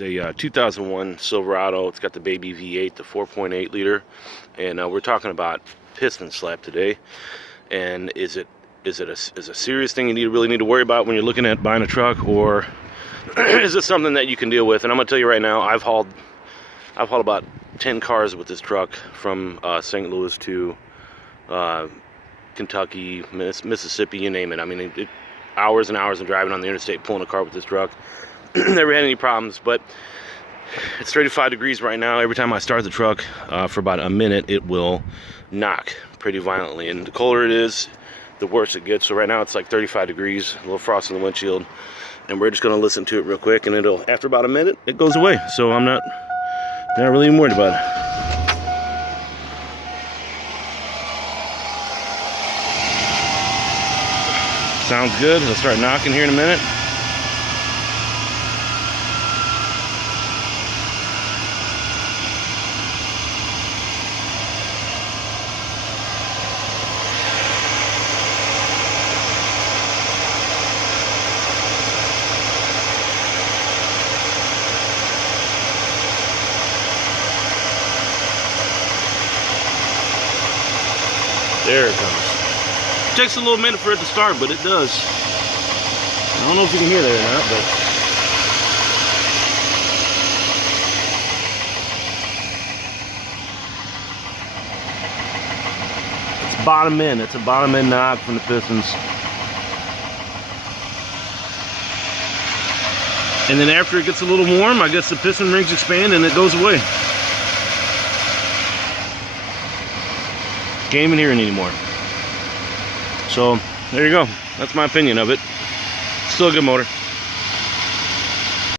A 2001 Silverado. It's got the baby V8, the 4.8 liter, and we're talking about piston slap today. And is it a serious thing you really need to worry about when you're looking at buying a truck, or is it something that you can deal with? And I'm gonna tell you right now, I've hauled about 10 cars with this truck from St. Louis to Kentucky, Mississippi, you name it. I mean, hours and hours of driving on the interstate pulling a car with this truck. Never had any problems, but it's 35 degrees right now. Every time I start the truck for about a minute, it will knock pretty violently, and the colder it is, the worse it gets. So right now it's like 35 degrees, a little frost in the windshield, and we're just going to listen to it real quick, and it'll, after about a minute, it goes away. So I'm not really even worried about it. Sounds good. It'll start knocking here in a minute. There it comes. It takes a little minute for it to start, but it does. I don't know if you can hear that or not, but it's bottom end. It's a bottom end knock from the pistons. And then after it gets a little warm, I guess the piston rings expand and it goes away. Can't even hear it anymore. So there you go. That's my opinion of it. Still a good motor.